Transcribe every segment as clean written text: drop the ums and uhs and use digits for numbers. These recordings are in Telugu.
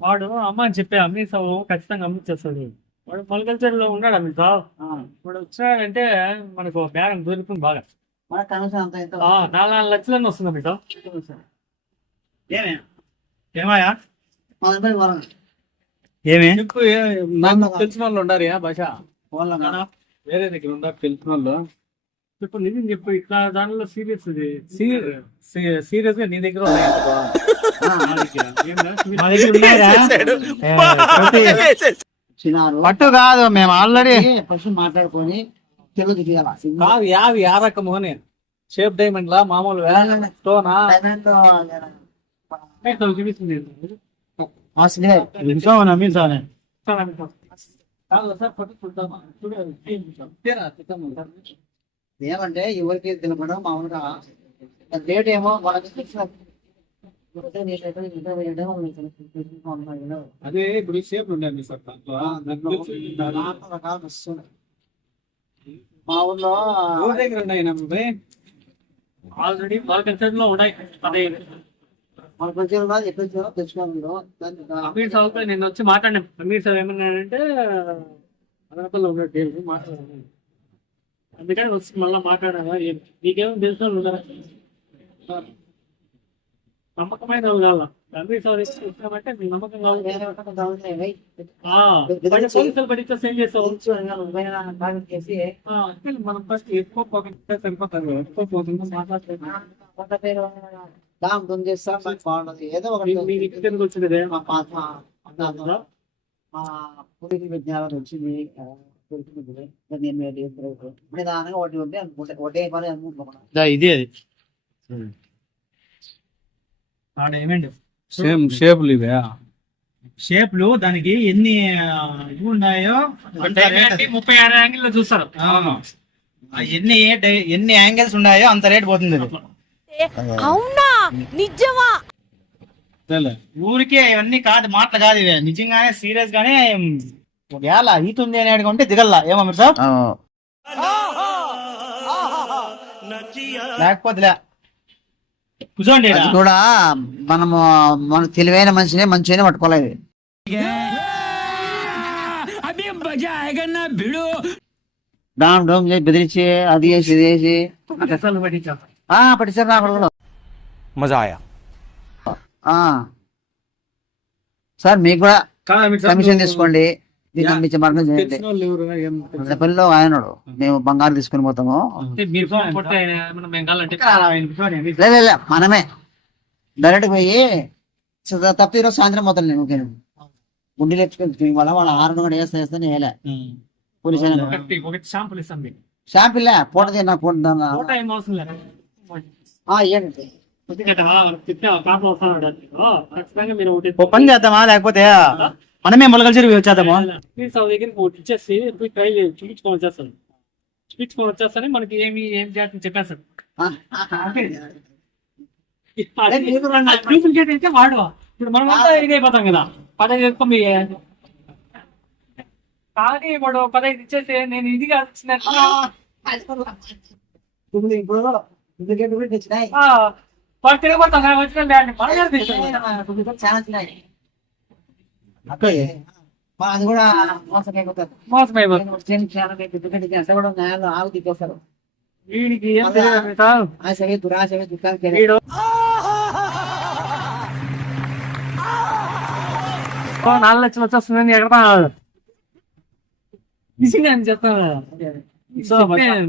వాడు అమ్మ అని చెప్పి అమ్మేసావు, ఖచ్చితంగా అమ్మిచ్చేస్తాడు. వాడు మల్కల్చర్ లో ఉన్నాడు అమ్మిసా. వాడు వచ్చినాడంటే మనకు బేరం దొరుకుతుంది బాగా. 4 లక్షలన్నీ వస్తుంది అమ్మిసా. ఏమయ్యా ఏమే తెలిసిన వాళ్ళు ఉండారు భాష వేరే దగ్గర ఉండారు తెలిసిన వాళ్ళు. ఇప్పుడు నిజం చెప్పు, ఇట్లా దానిలో సీరియస్ గా నీ దగ్గర పట్టు కాదు, మేము ఆల్రెడీ మాట్లాడుకొని కాదు యావి ఆ రకము అని షేప్ డైమండ్ లా మామూలు స్టోనా చూపిస్తుంది. ఏమంటే ఎవరికి తినపడం మామూలుగా రేట్ ఏమో వాళ్ళకి అదే ఇప్పుడు షేప్ ఉండండి సార్. మా ఊర్లో దగ్గర ఉన్నాయి ఆల్రెడీ మార్కెట్ లో ఉన్నాయి. అదే అమీర్ సాబ్ నేను వచ్చి మాట్లాడినా. అమీర్ సాబ్ ఏమన్నాడంటే అదనపల్లి ఉన్నట్టు మాట్లాడాను, అందుకని వచ్చి మళ్ళీ మాట్లాడాను. నీకేమో తెలిసిన ఉండరా, నమ్మకమైన వాళ్ళు కావాల. అమీర్ సాబ్ ఇస్తామంటే మీకు నమ్మకం కావాలి. పోలీసులు పడితే సేమ్ చేస్తాం. మనం ఫస్ట్ ఎక్కువ పోకుండా సరిపోతారు. ఎక్కువ పోతుంది మాట్లాడుతున్నాం. బాగుంటది ఏదో ఒకటి వచ్చింది. విజ్ఞానం వచ్చింది నిదానంగా ఒకటి ఉంటే అనుకుంటే ఒకటే పని అనుకుంటున్నా. ఇది అది ఏమండి షేపులు ఇవే షేప్లు దానికి ఎన్ని ఇవి ఉన్నాయో 36 యాంగిల్ చూస్తారు. ఎన్ని యాంగిల్స్ ఉన్నాయో అంత రేట్ పోతుంది. అవునా నిజమా? ఊరికే ఇవన్నీ కాదు, మాటలు కాదు ఇవే, నిజంగానే సీరియస్ గానే ఒకవేళ ఈత ఉంది అని అడుగుంటే దిగల్లా. ఏమో మీరు సార్ లేకపోతే కూర్చోండి. కూడా మనము మన తెలివైన మనిషిని మంచిగానే పట్టుకోలేదు. డామ్ డోమ్ బెదిరించి అది చేసి ఇది చేసి పట్టించారు నాకు కూడా మజా ఆయా. సార్ మీకు కూడా కమిషన్ తీసుకోండి, దీన్ని అమ్మించే మార్గం చేయండి. పనిలో ఆయనడు మేము బంగారు తీసుకుని పోతాము. మనమే డైరెక్ట్ పోయి తప్ప ఈరోజు సాయంత్రం పోతాను నేను. గుండెలు ఎత్తుకుని వాళ్ళ 6 కూడా వేస్తా వేయలే. పోలీస్ షాంపిల్ పోటీ నాకు పని చేద్దామా, లేకపోతే మనమే మొలకల్చర్ వచ్చేద్దామా? ఇచ్చేసి ట్రై చూపించుకొని వచ్చేస్తాను. చూపించుకొని వచ్చేస్తాను మనకి ఏం చేయాలని చెప్పేస్తాను. డూప్లికేట్ అయితే వాడు ఇప్పుడు మనం అంతా ఇది అయిపోతాం కదా. 15 ఎక్కువ కానీ వాడు 15 ఇచ్చేస్తే నేను ఇది కాదు వాడు తిరగబడతాం కదా అది కూడా ఆగు తిప్పేస్తారు. వీడికి 4 లక్షలు వచ్చేస్తుందని ఎక్కడ నిజంగా అని చెప్తాను.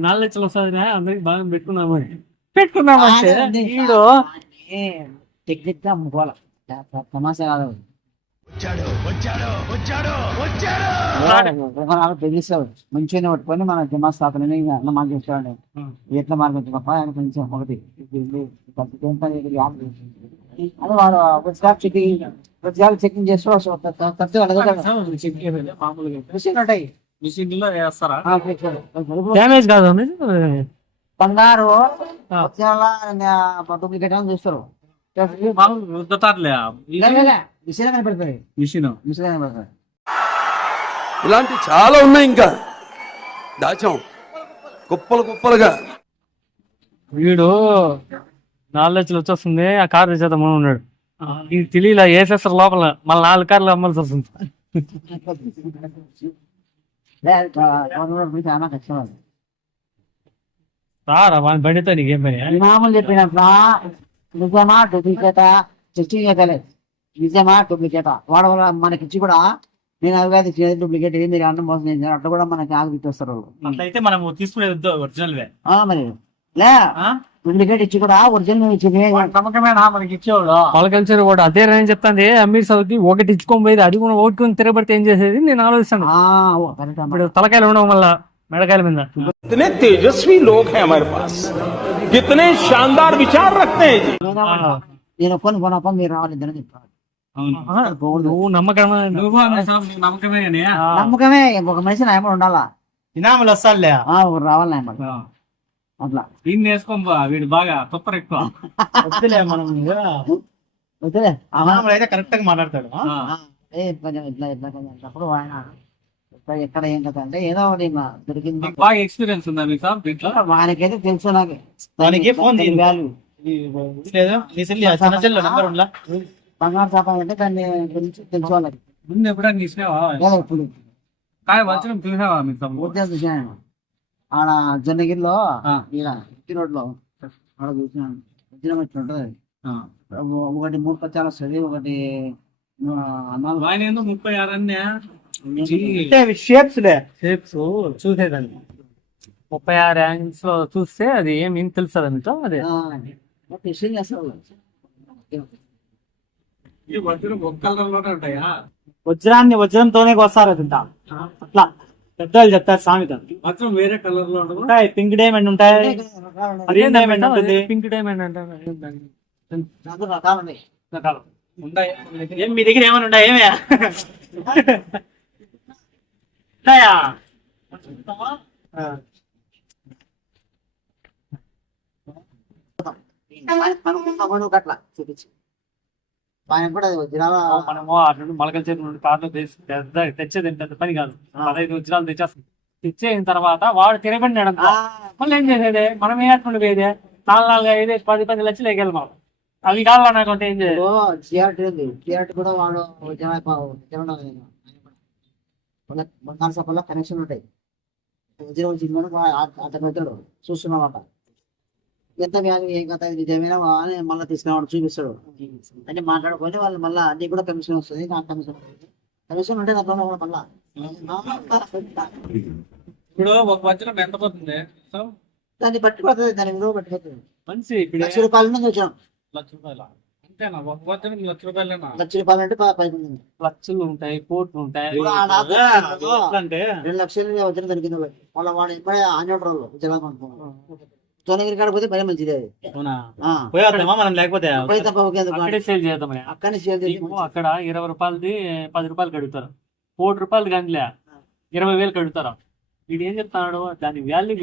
4 లక్షలు వస్తుంది అందరికి బాగా పెట్టుకున్నామంటే వీడు టెక్నిక్ గా అమ్ముకోవాలి. తమాషా కాదు. మంచిగా పట్టుకొని మన జమా స్థాపన మార్గం ఇస్తాడు. ఎట్లా మార్గం ఆయన కొంచెం ఒకటి అది వాడు చెకింగ్ చేస్తూ డ్యామేజ్ కాదు బంగారు డూప్లికేట్ అని చూస్తారు. రుద్దుతారులే మిషన్ కనపడుతుంది. మిషన్ కనపడుతుంది. ఇలాంటి చాలా ఉన్నాయి, ఇంకా దాచాం కుప్పలు కుప్పలుగా. వీడు 4 లక్షలు వచ్చేస్తుంది, ఆ కారు చేద్దాం ఉన్నాడు. ఇది తెలియలా వేసేస్తారు లోపల, మళ్ళీ 4 కార్లు అమ్మాల్సి వస్తుంది. చాలా కష్టం అది. రారా వాళ్ళ బండితో నీకేం పని? ఇమాములు చెప్పినట్ల నిజమా డూప్లికేటా టెస్టింగ్ చేయలేదు. నిజమా డూప్లికేటా వాడ మనకిచ్చి కూడా నేను అవి డూప్లికేట్ మీరు అన్నం మోసం చేశారు అట్లా కూడా మనకి ఆగిపిస్తారు. అట్లయితే మనం తీసుకునేది ఒరిజినల్ మరి లే డూప్లికేట్ ఇచ్చి కూడా ఒరిజినల్ ఇచ్చింది నమ్మకమేనా మనకి ఇచ్చేవాడు? పాలకల్చర్ కూడా అదే నేను చెప్తాను. అమీర్ సౌదీ ఒకటి ఇచ్చుకొని పోయేది, అది కూడా ఓటుకొని తిరగబడితే ఏం చేసేది నేను ఆలోచిస్తాను. ఇప్పుడు తలకాయలు ఉండడం వల్ల మెడకాయల మీద. कितने तेजस्वी लोग हैं हमारे पास, कितने शानदार विचार रखते हैं जी। నేను ఒక్కని కొనప్ప మీరు రావాలి ఇద్దరు చెప్తాను. నువ్వు నమ్మకమే, నమ్మకమే నమ్మకమే ఒక మనిషి నాయమడు ఉండాలా, ఇనాములు వస్తాలే ఒకరు రావాలి నాయమడు అట్లా. దీన్ని వేసుకోబా, వీడు బాగా తొప్పరు ఎక్కువ. వద్దులే మనం వద్దులే ఇనాములు అయితే కరెక్ట్ గా మాట్లాడతాడు. కొంచెం ఇట్లా ఇట్లా కొంచెం అప్పుడు ఆయన ఎక్కడ ఏం కదా అంటే ఏదో ఒకటి దొరికింది. బాగా ఎక్స్పీరియన్స్ ఉందా మీకు దీంట్లో? వానికైతే తెలుసు నాకు దానికి ఫోన్ వాల్యూ లేదా నీ సెల్ చిన్న సెల్ నెంబర్ ఉందా? బంగారు చేప అంటే దాన్ని గురించి తెలుసు వాళ్ళకి. ముందు ఎప్పుడైనా తీసినావా? లేదా ఇప్పుడు కాయ వచ్చిన చూసావా మీకు? పూర్తిగా చూసాను ఆడ జొన్నగిరిలో ఈడ రోడ్ లో ఆడ చూసినాను. వజ్రం వచ్చి ఉంటుంది అది. ఒకటి 3 పచ్చాలు వస్తుంది, ఒకటి 36 షేప్స్ చూసేదాన్ని 36 యాంగిల్స్ లో చూస్తే అది ఏమి తెలుస్తుంది మీతో. అదే టెస్టింగ్ చేస్తారు. వజ్రాన్ని వజ్రంతోనే వస్తారు అదంతా. అట్లా పెద్దవాళ్ళు చెప్తారు సామెత. మాత్రం వేరే కలర్ లో ఉంటాయి, పింక్ డైమండ్ ఉంటాయి, గ్రీన్ డైమండ్ ఉంటుంది. పింక్ డైమండ్ అంటారు. రకాలు ఉన్నాయి. ఏం మీ దగ్గర ఏమైనా ఉంటాయి? ఏమే ఉంటాయా? అట్లా చూపించి ఆయన కూడా అది వజ్రాల మనము అటు మలకల చేతి నుండి కార్లో తెచ్చేది ఏంటంటే పని కాదు. 15 వజ్రాలు తెచ్చేస్తాం. తెచ్చేసిన తర్వాత వాడు తిరగబడినాడు అంతా. మళ్ళీ ఏం చేసేది? మనం ఏ ఆడుకుంటూ పోయేది 4 5 10 లక్షలు ఎగెళ్ళాం. అవి కావాలి నాకంటే ఏం చేయాలి? జిఆర్టీ ఉంది. జిఆర్టీ కూడా వాడు బంగారు సభలో కనెక్షన్ ఉంటాయి. వజ్రం వచ్చింది అతను పెడతాడు చూస్తున్నామాట. ఎంత వ్యాధి ఏం కథ నిజమేనా అని మళ్ళీ తీసుకురావడం చూపిస్తాడు. అంటే మాట్లాడుకొని వాళ్ళు మళ్ళీ అన్ని కూడా కమిషన్ వస్తుంది. నాకు కమిషన్ ఉంటే నాకు మళ్ళా ఇప్పుడు ఒక వజ్రం ఎంత పోతుంది? దాన్ని పట్టుకుపోతుంది, దాని విలువ పట్టుకుపోతుంది. మంచి ఇప్పుడు ₹1,00,000 నుంచి వచ్చాం. ₹1,00,000 అంతేనా? ఒక వజ్రం ₹1,00,000 ₹1,00,000 అంటే 10 లక్షలు ఉంటాయి, కోట్లు ఉంటాయి. అంటే 2 లక్షలు వజ్రం దొరికింది వాళ్ళ వాడు ఎప్పుడే ఆంజనేయుడు జగన్ జోనగిరి కాడ పోతే భయం మంచిది అది. పోయేద్దామా మనం? లేకపోతే అక్కడే సేల్ చేద్దామని. అక్కడనే షేర్ చేసి అక్కడ 20 రూపాయలది 10 రూపాయలు కడుగుతారు. ₹1,00,000 కానీ 20,000 కడుగుతారు. వీడు ఏం చెప్తాడు? దాని వాల్యూ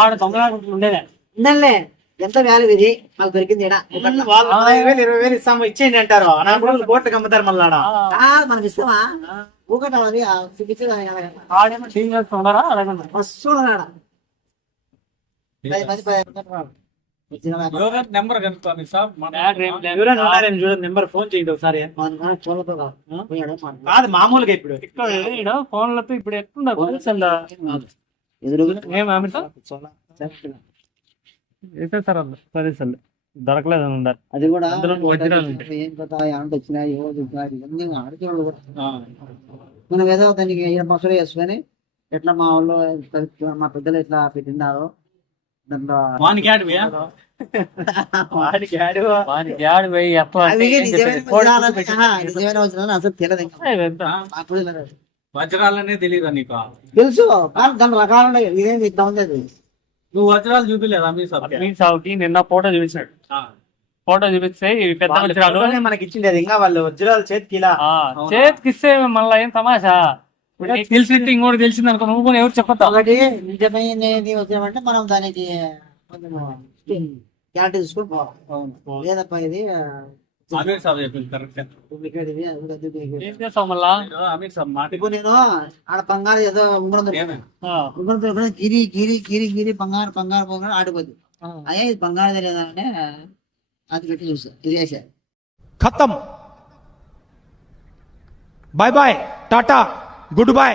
ఆడ దొంగలు ఉండేదే. ఉండాలే ఎంత వాల్యూ ఇది మాకు దొరికింది. 20,000 ఇస్తాము ఇచ్చేయండి అంటారు. కోట్లకి అమ్ముతారు మళ్ళీ. మనకి ఇస్తామా? ఊకట ఆడేమో చేంజ్ చేస్తున్నారా? అలాగే వస్తు నెంబర్ కనుక్కోండి సార్. నెంబర్ ఫోన్ చేయండి ఒకసారి. కాదు మామూలుగా ఇప్పుడు ఫోన్లతో ఇప్పుడు ఎట్లున్నారు వేసేస్తారు వాళ్ళు. పదేసార్లు దొరకలేదు అని ఉండాలి. అది కూడా వజ్రాలు ఏం కథ ఏమంటే వచ్చినాయి ఆడుతున్నాడు కూడా. మనం ఏదో దానికి మసలు వేసుకొని ఎట్లా మా వాళ్ళు మా పెద్దలు ఎట్లా పెట్టినారో నిజమైన అసలు తెలియదు. వజ్రాలనే తెలియదా నీకు? తెలుసు కానీ దాని రకాలు ఉన్నాయి. ఇదేం ఇట్లా ఉంది. నువ్వు వజ్రాలు చూపిలేదా మీ సాగుకి? నిన్న ఫోటో చూపించాడు. ఫోటో చూపిస్తే ఇవి పెద్ద వజ్రాలు మనకి ఇచ్చింది. ఇంకా వాళ్ళు వజ్రాలు చేతికి ఇలా చేతికి ఇస్తే మళ్ళీ ఏం తమాషా? తెలిసి ఇంకోటి తెలిసింది అనుకో, నువ్వు కూడా ఎవరు చెప్పొద్దు. ఒకటి నిజమైనది వచ్చామంటే మనం దానికి క్లారిటీ తీసుకొని పోవాలి. లేదప్ప ఇది అమీర్ సాబ్ చెప్పింది కరెక్ట్. డూప్లికేట్ ఇది, అది కూడా డూప్లికేట్. ఏం చేస్తావు మళ్ళా అమీర్ సాబ్ మాట ఇప్పుడు నేను ఆడ బంగారు ఏదో ఉంగరం దొరికింది. ఆ, ఉంగరం దొరికిన గిరి గిరి గిరి గిరి బంగారు బంగారు బంగారు ఆడిపోద్ది. ఆ. అయ్యా ఇది బంగారు తెలియదా అంటే అది పెట్టి చూసా ఇది వేసా. खत्म bye bye tata good bye